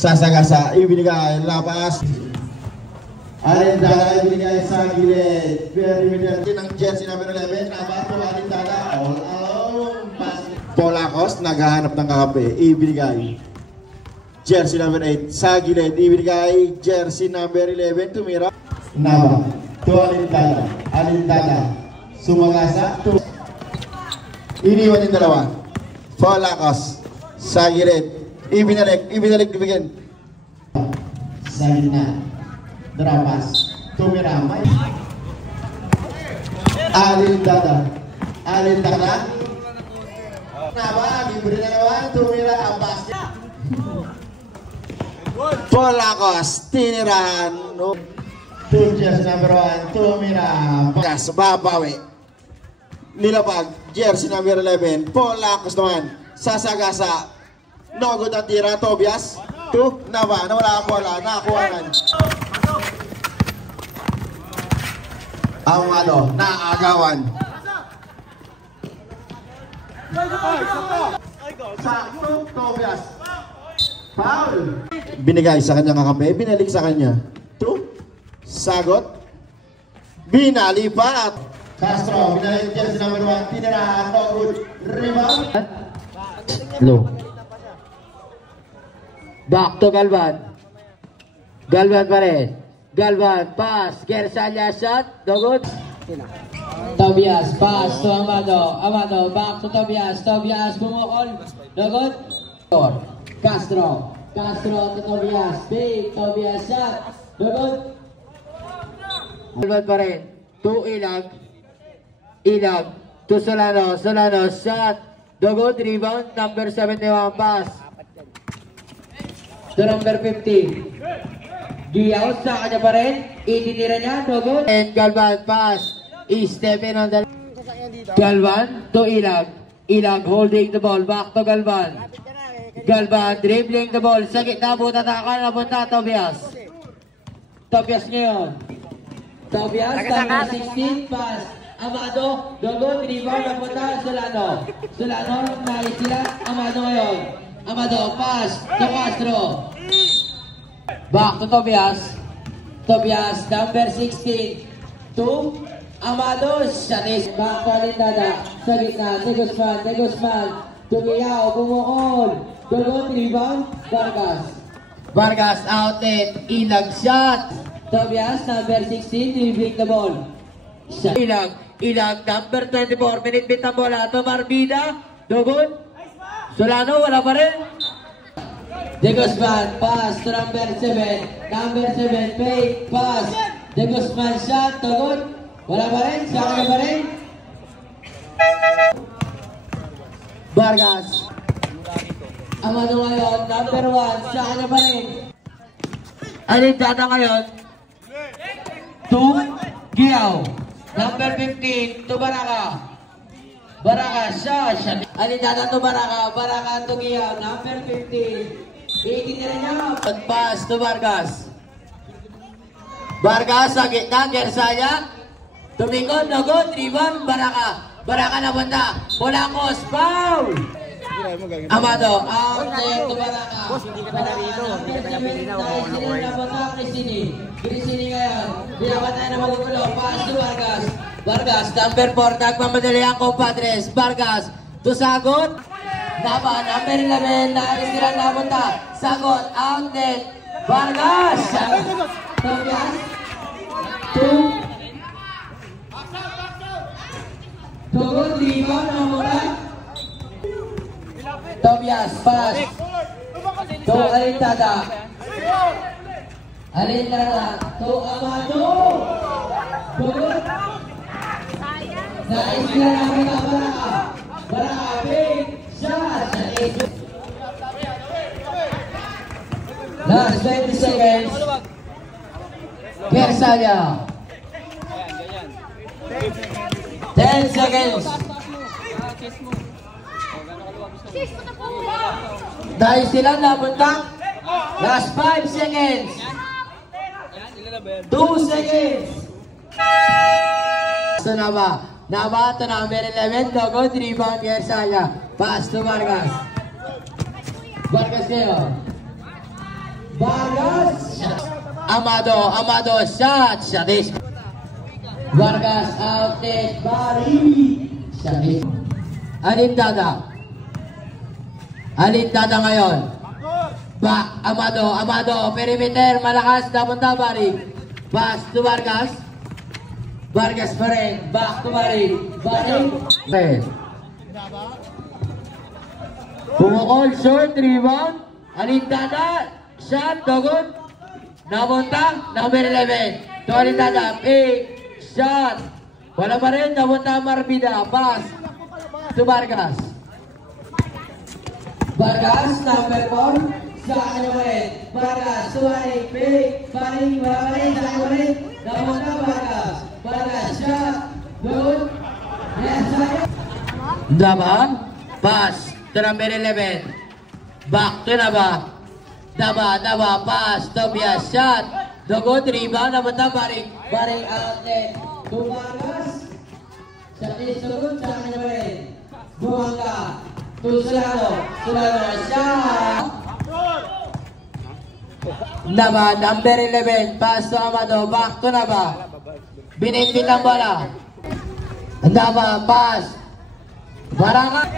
Sasagasa, ibinigay, lapas. Alindada, ibinigay sa gilid. Perimeter ng jersey number 11. Lapas to Alindada. All out. Polakos, naghahanap ng kakampi. Ibinigay. Jersey number 8. Sa gilid, ibinigay. Jersey number 11. Tumira. Naba. To Alindada. Alindada. Sumagasa. To. Iniwan yung dalawa. Polakos. Sa gilid. Ibinalik dibigyan. Sa gitna. Drapas. Tumiramay. Alindada. Naba, libre na naman. Tumira ang basket. Polakos. Tinirahan. Two jersey number 1. Tumira. Gas. Babawi. Nilapag. Jersey number 11. Polakos naman. Sasagasa. No good ang tira. Tobias. Naba. Nawala ang bola. Nakakuhanan. Amado, naagawan. Sakto, Tobias. Foul. Binigay sa kanya kakampi, binalik sa kanya. Sagot. Binalipat. Castro, binalik jersey number 1. Tinirahan, no good. Rebound. Low. Back to Galvan. Galvan pa rin. Galvan, pass, Gersanya shot, no good. Tobias, pass to Amado. Amado, back to Tobias. Tobias, bumukol, no good. Castro to Tobias. Big, Tobias shot, no good. Galvan pa rin. To Ilag, to Solano shot, no good. Rebound, number 71, pass to number 50. Giyaw sa kanya pa rin. Itinira niya. No good. And Galvan pass. Step in on the... Galvan to Ilag. Ilag holding the ball. Back to Galvan. Galvan dribbling the ball. Sa gitna po tatakan. Napunta Tobias. Tobias ngayon. Tobias number 16. Pass. Amado. No good. Rebound. Napunta Solano. Nais sila. Amado ngayon. Amado pass to Castro. Back to Tobias. Tobias, number 16. To Amado. Shanis. Back to Alindada. Sa gitna. Si Guzman. Tumiyaw. Bumukol. Dogon. Rebound. Vargas outlet. Ilag shot. Tobias, number 16. Dribbling the ball. Ilag. Number 24. Minute-bit ang bola. To Marbida. Dogon. Solano. Wala pa rin. De Guzman, pass to number 7. Number 7, fake, pass. De Guzman shot, tugod. Wala pa rin, sa kanya pa rin. Vargas. Amado ngayon, number 1, sa kanya pa rin. Alindada ngayon. To Giyaw. Number 15, to Baraka. Baraka, shot. Alindada to Baraka to Giyaw. Number 15. Itinira niya. Pass to Vargas. Vargas sa gitna. Gersanya. Tumikon. No good. Rebound. Baraka na banda. Polakos. Foul. Amado. Out there to Baraka. Crisini ngayon. Binabantay na magugulo. Pass to Vargas. Vargas. Number 4. Nagmamadali ang compadres. Vargas. To Sagot. Naba, number 11, nais silang napunta. Sagot, outlet, Vargas. Tobias. Tugod, rebound, namunta. Tobias, pass. To Alindada. To Amado. Tugod. Nais silang napunta, Baraka, big. Last 20 seconds. Gersanya. 10 seconds. Dahil silang napunta. Last 5 seconds. 2 seconds. So Naba to number 11. Logo, rebound Gersanya. Pass to Vargas. Vargas ngayon. Vargas. Amado shot. Shot is Vargas outlet. Bari. Shot is Alindada ngayon. Back. Amado. Perimeter. Malakas. Napunta Bari. Pass to Vargas. Vargas pa rin. Back to Bari. Bari. Pumukol. Short. Rebound. Alindada. Shot. Dogon. Napunta. Number 11. To Alindada. Shot. Wala pa rin. Napunta Marbida. Pass to Vargas. Vargas. Number 4. Sa kanya pa rin. Vargas. Suwaring. Paring. Wala pa rin. Sa kanya pa rin. Napunta Vargas. Vargas. Shot. Good. Yes, sir. Daba. Pass to number 11. Back to Daba. Daba. Pass. Tobias. Shot. Dogon. Rebound. Napunta Baring. Baring outlet. To Vargas. Shot is Dogon. Sa kanya pa rin. Bumangka. To Solano. Shot. Daba. Number 11. Pass to Amado. Back to Daba. Binitbit ang bola. Daba. Pass. Baraka.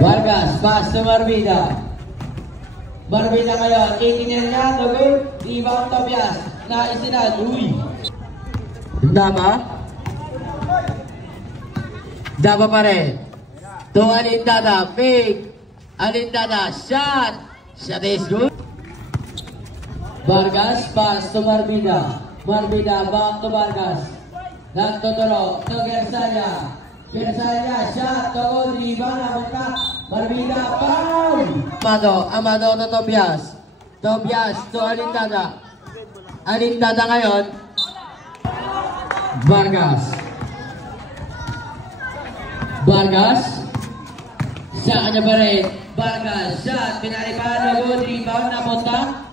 Vargas. Pass to Marbida. Marbida ngayon. 18 niya. Dogon. Rebound Tobias. Naisinad. Uy. Daba. Daba pa rin. To Alindada. Fake. Alindada. Shot. Shot is good. Vargas. Pass to Marbida. Marbida. Back to Vargas. Nagtuturo. To Gersalia. Shot. Dogon. Rebound. Napunta. Marbida. Foul. Amado to Tobias. Tobias to Alindada. Alindada ngayon. Vargas. Sa kanya pa rin. Vargas. Shot. Pinalipan. Dogon. Rebound. Napunta.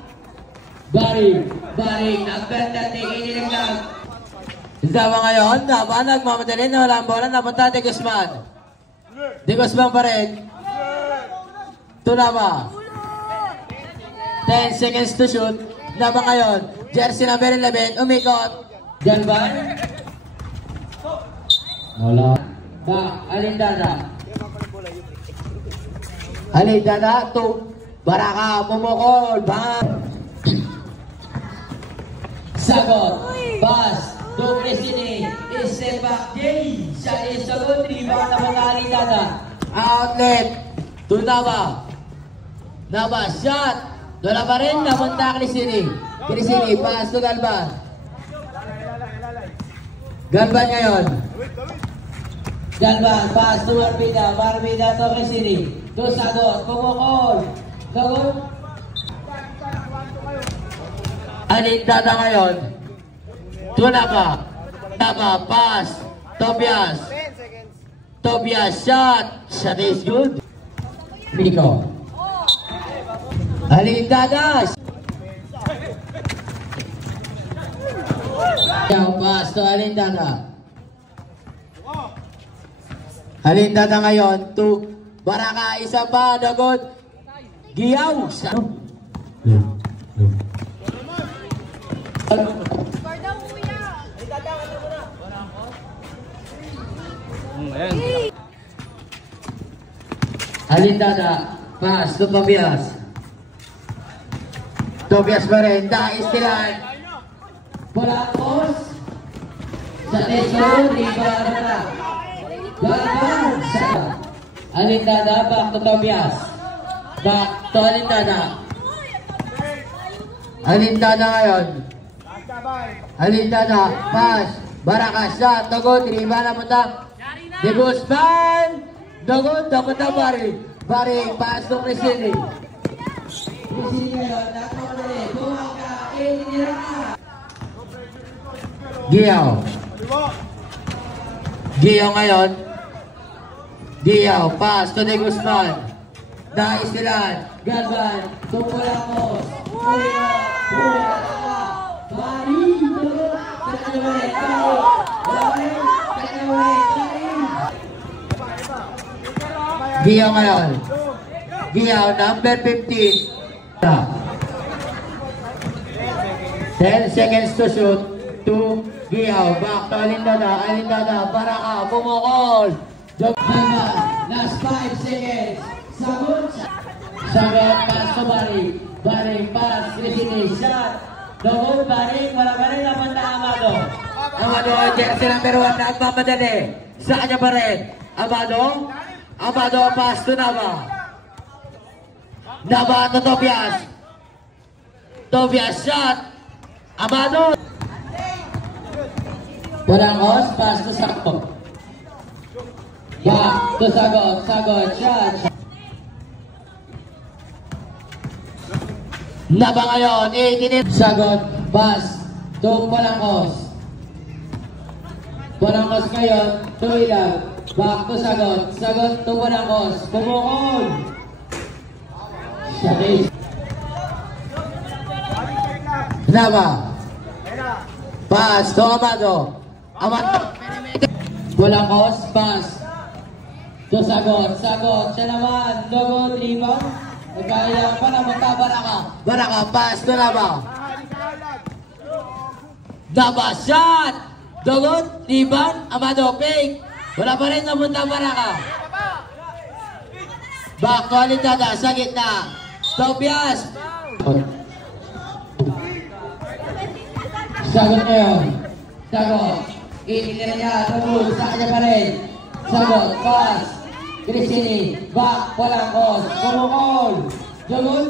Baring. Number 30. Iniliglag. Daba ngayon. Daba. Nagmamadali na walang bola. Napunta De Guzman. De Guzman pa rin. Tunama. 10 seconds to shoot. Daba ngayon. Jersey number 11. Umikot. Galvan. Wala. Back. Alindada. To Baraka. Pumukol. Bang. Sagot. Pass. Duplicity. Step back. Jay. Siya is sagot. Rebound na mga Alindada. Outlet. To Daba. Shot. Dola pa rin. Napunta Crisini. Pass to Galvan. Galvan ngayon. Pass to Marbida. To Crisini. To Sagot. Pumukol. Sagot. Alindada ngayon. Tunaka. Pass. Tobias. Shot. Shot is good. Miko. Alindada. Pass to Alindada. Alindada ngayon to Baraka. Isa pa. Dogon. Giyaw. Alindada. Pass to Tobias. Tobias pa rin. Istilan. Polakos. Sa Tesoro. Alindada. Back to Tobias. Back to Alindada. Alindada ngayon. Pass. Baraka. Shot. Dogon. Riba na punta. De Guzman. Dogon. Napunta Baring. Pass to Crisini. Giyaw ngayon. Pass to De Guzman. Istilan. Galvan. Tumulakos. Giyaw ngayon. Number 15. 10 seconds to shoot. 2, Giyaw, back to Alindada, Baraka, pumukol. Last 5 seconds. Sagot, pass to Baring, pass, Crisini, shot. Dogon, Baring, wala pa rin naman na Amado. Amado, jersey number 1 na magmamadali. Sa kanya pa rin. Amado, pass to Nava. Nava to Tobias, shot. Amado. Barangos, pass to Sagot. Back to Sagot, shot. Naba ngayon, 18. Sagot, pass to Barangos. Barangos ngayon, to Ilag. Back to Sagot to Barangos. Pumukol. Shot. Naba. Pass to Amado. Barangos, pass to Sagot, siya naman, Dogon, rebound. Nagkailang pa naman Baraka, pass to Naba. Naba, shot! Dogon, rebound, Amado, fake. Wala pa rin napunta Baraka. Back to Alindada, sa gitna. Tobias. Sagot ngayon. Itinira niya, Dogon, sa kanya pa rin. Sagot, pass. Crisini, back, Barangos, pumukol. Dogon.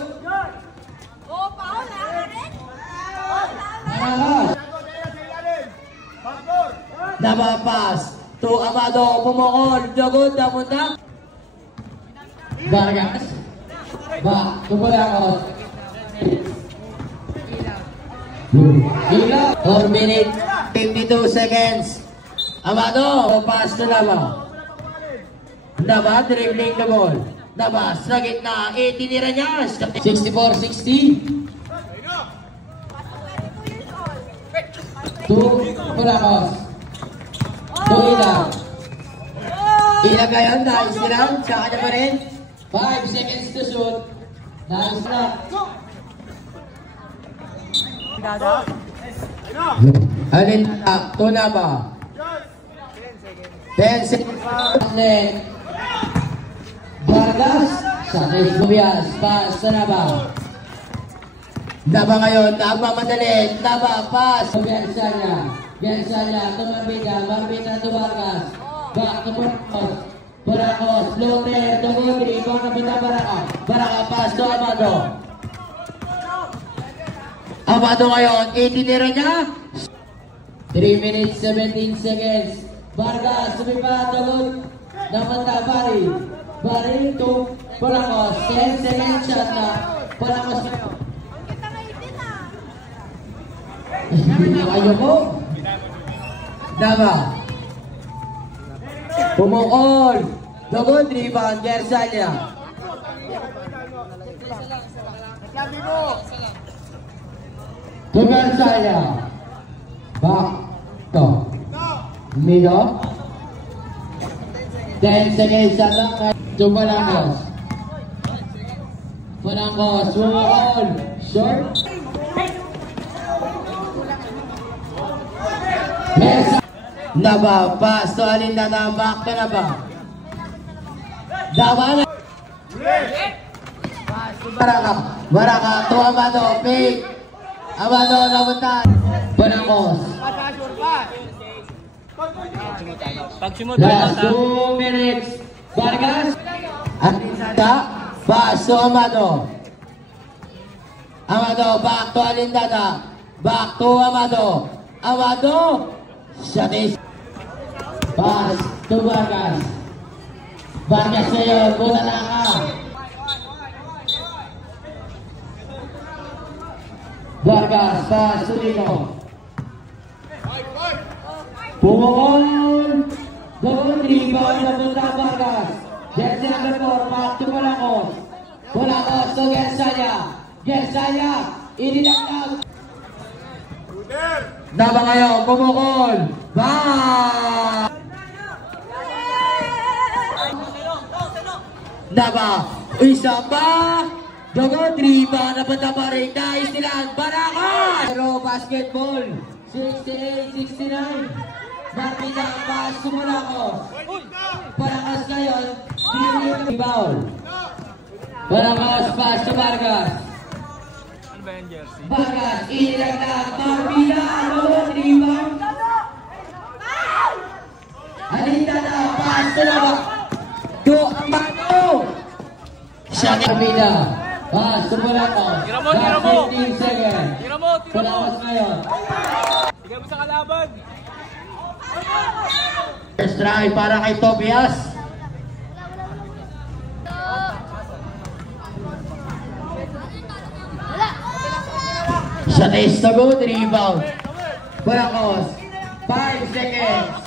Nabapas. To Amado, pumukol. Dogon, napunta. Vargas. Back, to Barangos. Ilang. 4 minutes, 52 seconds. Amado, pass to Nava. Nava, dribbling the ball. Nava, sa gitna, itinira niya. 64-60. 2, Barangos. 2, Ilang. Ilang ngayon, nice lang. Sa kanya pa rin. 5 seconds to shoot. Nice lang. Alindada, to Nava. 10 seconds. Vargas, Tobias, pass sa Nava. Nava ngayon, madali. Nava, pass. Gersanya, to Marbita to Vargas. Back to Barangos, floater, to Gudri, ikaw na Baraka, pass to Amado. Amado ngayon, itinira niya. 3 minutes, 17 seconds. Vargas, sumipa, Dogon, namanta, Bari to Barangos, 10 seconds shot na. Barangos na. Ayoko. Nava. Pumukol. Dogon, rebound, Gersanya. To Gersanya. Back to Migo. 10 seconds shot na. To Barangos. Pumukol. Short. Nava, pass to Alindada, back to Nava. Dawana. Baraka, to Amado, fake. Amado, nabutan. Barangos. Last 2 minutes. Vargas. Alindada, pass to Amado. Back to Alindada. Back to Amado. Shot is. Pass to Vargas. Vargas ngayon, buta lang ka. Vargas, pass to Nico. Pumukol. Doon, rebound na punta Vargas. Jersey number 4, back to Barangos to Gersanya. Inilang. Nava ngayon, pumukol. Bang! Nava, isa pa. Dugot, rebound na punta pa rin. Nice nilang Barangos! Pero basketball, 68-69. Martina ang pass, Sumulakos. Barangos ngayon, rebound. Barangos, pass to Vargas. Vargas, inilang na Martina, Dugot, rebound. Halita na, pass to Labak. Do ang bato. Siya ni Armida. Pass to Barangos. Tira mo. 15 seconds. Tira mo. Barangos ngayon. Tignan mo sa kalaban. First try para kay Tobias. Shot is to go, rebound. Barangos, 5 seconds.